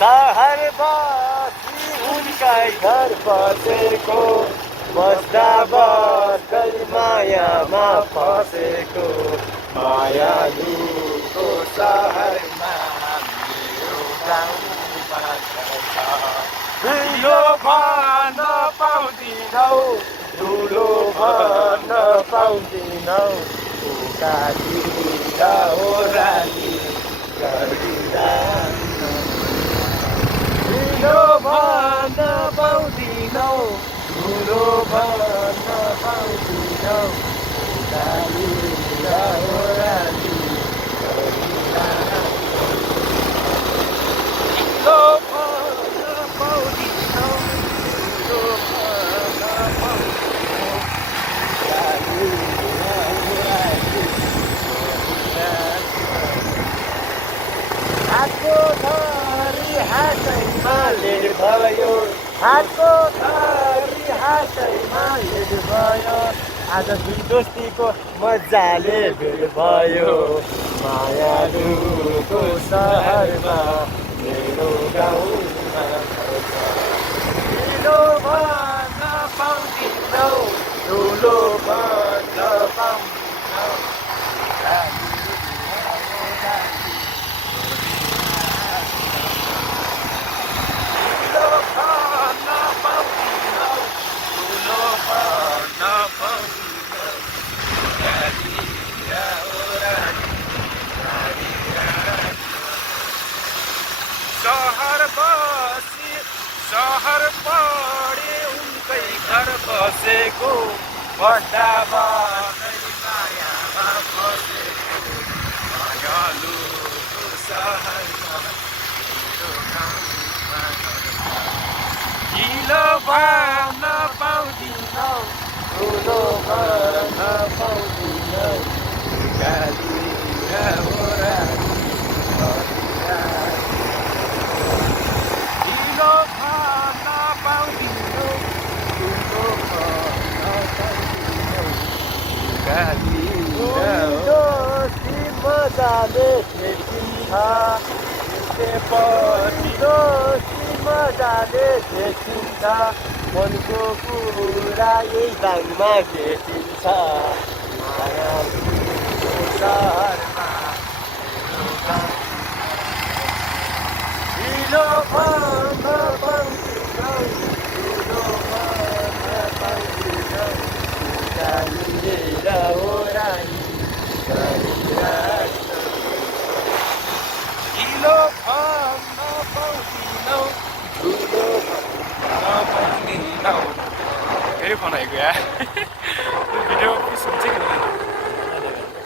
सहर बसी उनकै घर बसेको बस्दा बस्दै मायामा फसेको मायालुको सहरमा मेरो गाउँमा ठुलो भन्न पाउँदिनौ ठुलो भन्न पाउँदिनौ उकातिर ओह्राली गरिँदा ठुलो भन्न पाउँदिनौ ठुलो भन्न पाउँदिनौ उकातिर ओह्राली गरिँदा ठुलो भन्न पाउँदिनौ ठुलो भन्न पाउँदिनौ उकातिर ओह्राली गरिँदा हातको थरी हातैमा लेड भयो हातको थरी हातैमा लेड भयो आज दोस्तीको मजाले भेट भयो मायालुको सहरमा मेरो गाउँमा ठुलो भन्न पाउँदिनौ ठुलो भन्न पाउँदिनौ सहर पढे उनकै घर बसेको बस्दा बस्दै मायामा फसेको मायालुको सहरमा मेरो गाउँमा ढिलो भन्न पाउँदिनौ ठुलो भन्न पाउँदिनौ गालीमा ओह्राली ढिलो भन्न पाउँदिनौ ठुलो भन्न पाउँदिनौ गालीमा दोस्ती मजाले देखिन्छ त्यसपछि दोस्ती मजाले देखिन्छ मनको कुरा यही दाङमा भेटिन्छ मायालुको सहरमा ढिलो भन्न पाउँदिनौ ठुलो भन्न पाउँदिनौ उकालिएर ओह्राली गरिराख्छ ढिलो भन्न पाउँदिनौ ठुलो भन्न पाउँदिनौ फेरि फोन आएको यार भिडियो सुन्छ कि